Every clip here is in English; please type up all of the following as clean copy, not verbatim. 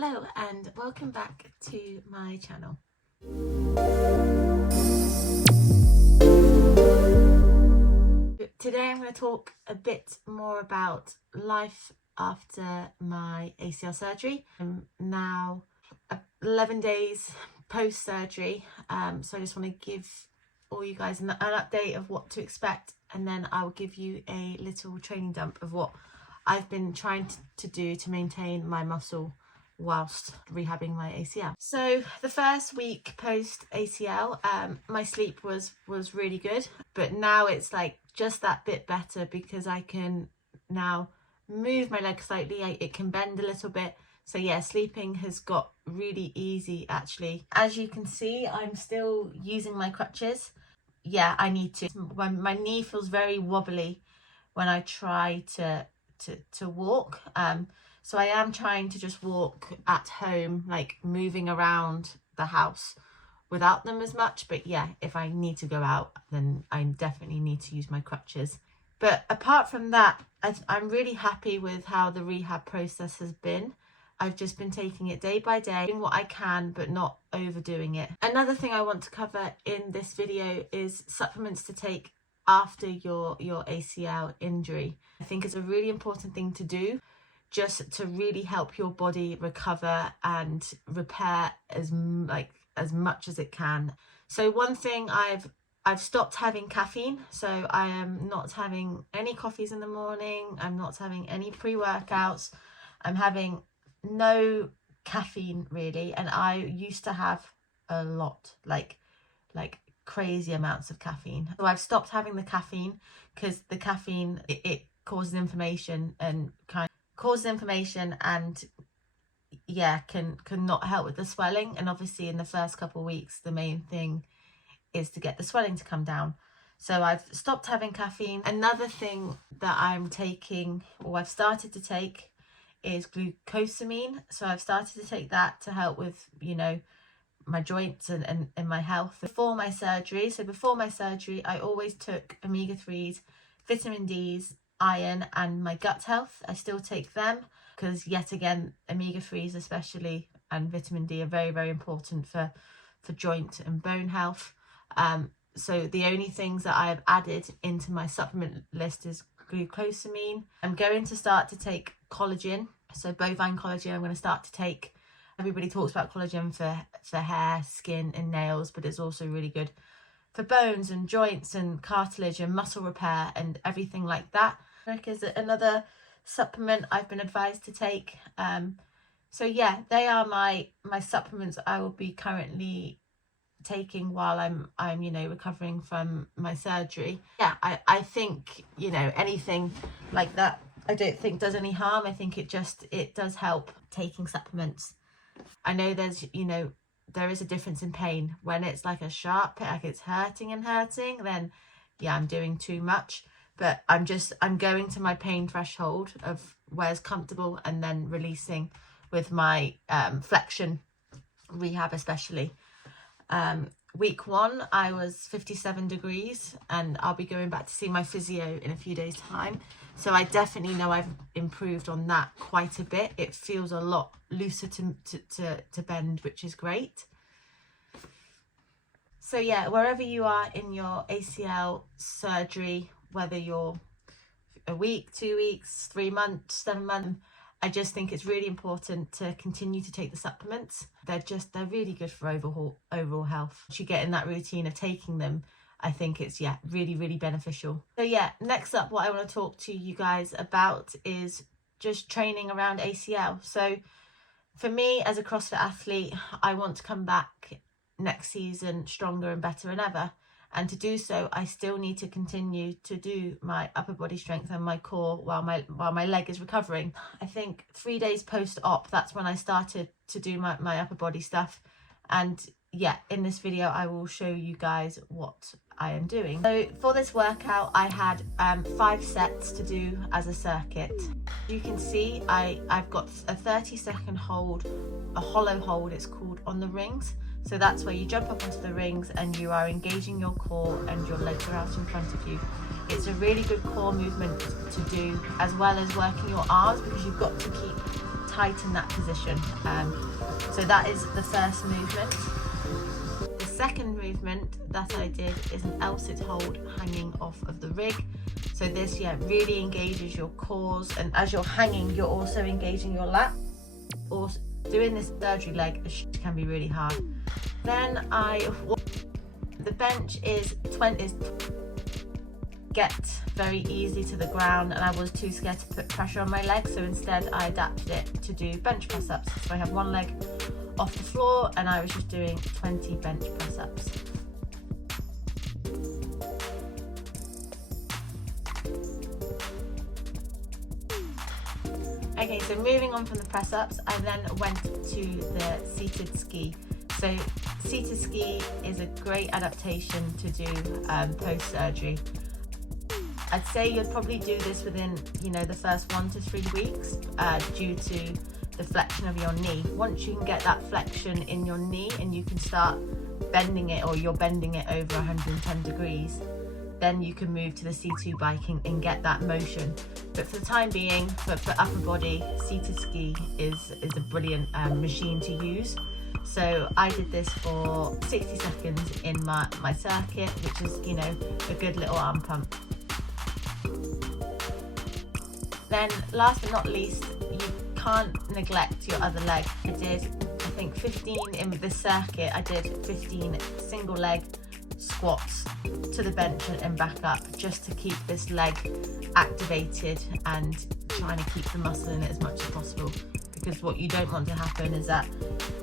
Hello and welcome back to my channel. Today I'm going to talk a bit more about life after my ACL surgery. I'm now 11 days post-surgery, so I just want to give all you guys an update of what to expect, and then I'll give you a little training dump of what I've been trying to do to maintain my muscle whilst rehabbing my ACL. So the first week post ACL, my sleep was really good, but now it's like just that bit better because I can now move my leg slightly. It can bend a little bit. So yeah, sleeping has got really easy actually. As you can see, I'm still using my crutches. Yeah, I need to. My knee feels very wobbly when I try to walk. So I am trying to just walk at home, like moving around the house without them as much. But yeah, if I need to go out, then I definitely need to use my crutches. But apart from that, I'm really happy with how the rehab process has been. I've just been taking it day by day, doing what I can, but not overdoing it. Another thing I want to cover in this video is supplements to take after your ACL injury. I think it's a really important thing to do, just to really help your body recover and repair as much as it can. So one thing, I've stopped having caffeine, so I am not having any coffees in the morning. I'm not having any pre-workouts. I'm having no caffeine really, and I used to have a lot, like crazy amounts of caffeine. So I've stopped having the caffeine because the caffeine it causes inflammation and yeah, can not help with the swelling. And obviously in the first couple of weeks, the main thing is to get the swelling to come down. So I've stopped having caffeine. Another thing that I'm taking, or I've started to take, is glucosamine. So I've started to take that to help with, you know, my joints and my health. Before my surgery, I always took omega-3s, vitamin Ds, iron, and my gut health. I still take them because, yet again, omega-3s especially and vitamin D are very, very important for joint and bone health. So the only things that I've added into my supplement list is glucosamine. I'm going to start to take collagen, so bovine collagen I'm going to start to take. Everybody talks about collagen for hair, skin and nails, but it's also really good for bones and joints and cartilage and muscle repair and everything like that. Is another supplement I've been advised to take. So yeah, they are my supplements I will be currently taking while I'm you know, recovering from my surgery. Yeah, I think, you know, anything like that I don't think does any harm. I think it does help taking supplements. I know there's, you know, there is a difference in pain when it's like a sharp pain, like it's hurting, then yeah, I'm doing too much. But I'm going to my pain threshold of where's comfortable and then releasing with my flexion rehab especially. Week 1 I was 57 degrees and I'll be going back to see my physio in a few days time. So I definitely know I've improved on that quite a bit. It feels a lot looser to bend, which is great. So yeah, wherever you are in your ACL surgery, whether you're a week, 2 weeks, 3 months, 7 months, I just think it's really important to continue to take the supplements. They're really good for overall health. Once you get in that routine of taking them, I think it's, yeah, really, really beneficial. So yeah, next up, what I want to talk to you guys about is just training around ACL. So for me as a CrossFit athlete, I want to come back next season stronger and better than ever. And to do so, I still need to continue to do my upper body strength and my core while my leg is recovering. I think 3 days post-op, that's when I started to do my upper body stuff. And yeah, in this video, I will show you guys what I am doing. So for this workout, I had 5 sets to do as a circuit. You can see I've got a 30-second hold, a hollow hold, it's called, on the rings. So that's where you jump up onto the rings and you are engaging your core and your legs are out in front of you. It's a really good core movement to do, as well as working your arms, because you've got to keep tighten that position. So that is the first movement. The second movement that I did is an L-sit hold hanging off of the rig. So this, really engages your cores, and as you're hanging, you're also engaging your lat. Or doing this surgery leg can be really hard. Then the bench is get very easy to the ground, and I was too scared to put pressure on my leg, so instead I adapted it to do bench press-ups. So I have one leg off the floor and I was just doing 20 bench press-ups. Okay, so moving on from the press-ups, I then went to the seated ski. So seated ski is a great adaptation to do post-surgery. I'd say you'd probably do this within, the first 1 to 3 weeks due to the flexion of your knee. Once you can get that flexion in your knee and you can start bending it, or you're bending it over 110 degrees, then you can move to the C2 biking and get that motion. But for the time being, for upper body, seated ski is a brilliant machine to use. So I did this for 60 seconds in my circuit, which is, a good little arm pump. Then last but not least, you can't neglect your other leg. I did, I think 15 in this circuit, I did 15 single leg squats to the bench and back up, just to keep this leg activated and trying to keep the muscle in it as much as possible. Because what you don't want to happen is that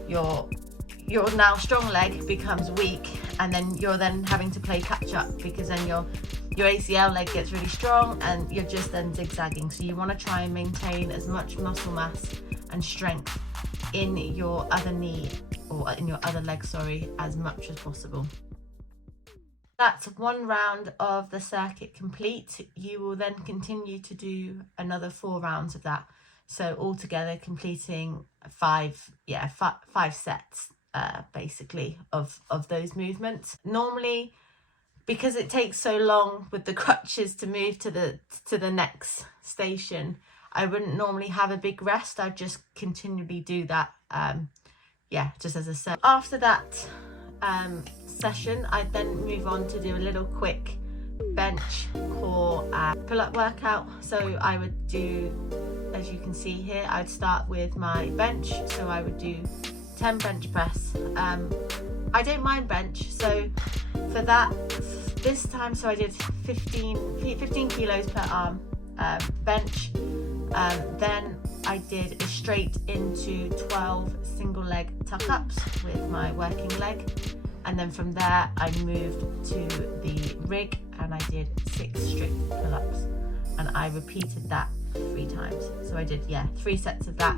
your now strong leg becomes weak, and then you're having to play catch up, because then your ACL leg gets really strong and you're just then zigzagging. So you want to try and maintain as much muscle mass and strength in your other knee, or in your other leg, as much as possible. That's one round of the circuit complete. You will then continue to do another 4 rounds of that. So altogether completing 5 sets basically of those movements. Normally, because it takes so long with the crutches to move to the next station, I wouldn't normally have a big rest. I'd just continually do that, just as a set. After that session, I'd then move on to do a little quick bench, core, pull-up workout. So I would do, as you can see here, I'd start with my bench. So I would do 10 bench press. I don't mind bench, so for that, this time, so I did 15 kilos per arm bench. Then I did a straight into 12 single leg tuck ups with my working leg, and then from there I moved to the rig and I did 6 strict pull-ups, and I repeated that 3 times. So I did 3 sets of that.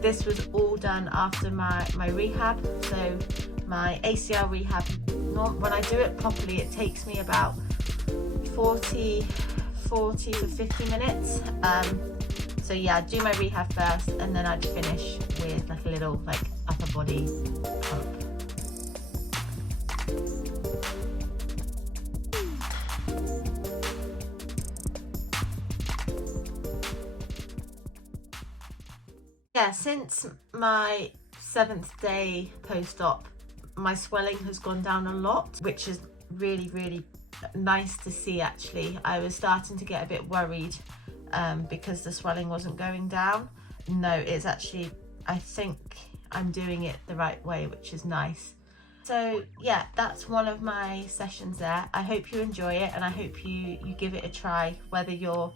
This was all done after my rehab. So my ACL rehab, when I do it properly, it takes me about 40 to 50 minutes. So I'd do my rehab first, and then I'd finish with like a little upper body pump. Since my 7th day post-op, my swelling has gone down a lot, which is really, really nice to see actually. I was starting to get a bit worried because the swelling wasn't going down. No, it's actually, I think I'm doing it the right way, which is nice. So that's one of my sessions there. I hope you enjoy it, and I hope you give it a try, whether you're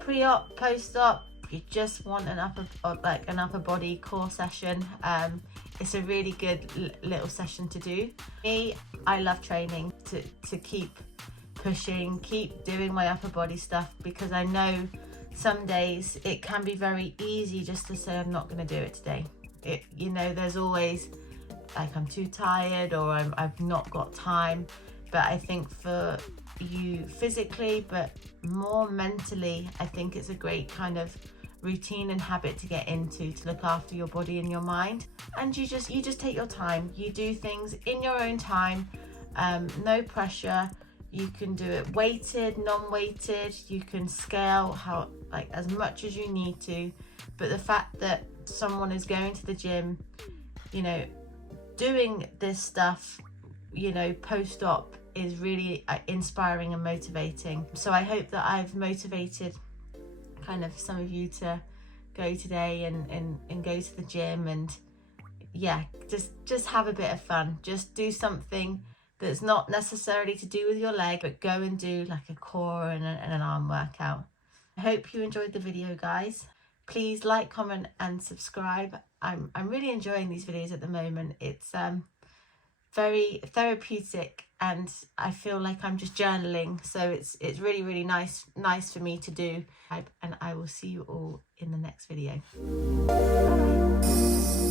pre-op, post-op, you just want an upper body core session. It's a really good little session to do. Me, I love training to keep pushing, keep doing my upper body stuff, because I know some days it can be very easy just to say I'm not going to do it today. There's always I'm too tired, or I've not got time. But I think for you physically, but more mentally, I think it's a great kind of routine and habit to get into, to look after your body and your mind. And you just take your time, you do things in your own time, no pressure. You can do it weighted, non-weighted, you can scale as much as you need to, But the fact that someone is going to the gym, you know, doing this stuff, you know, post-op is really inspiring and motivating. So I hope that I've motivated kind of some of you to go today and go to the gym, and yeah, just have a bit of fun. Just do something that's not necessarily to do with your leg, but go and do like a core and an arm workout. I hope you enjoyed the video, guys. Please like, comment and subscribe. I'm really enjoying these videos at the moment. It's very therapeutic, and I feel like I'm just journaling, so it's really nice for me to do. And I will see you all in the next video. Bye.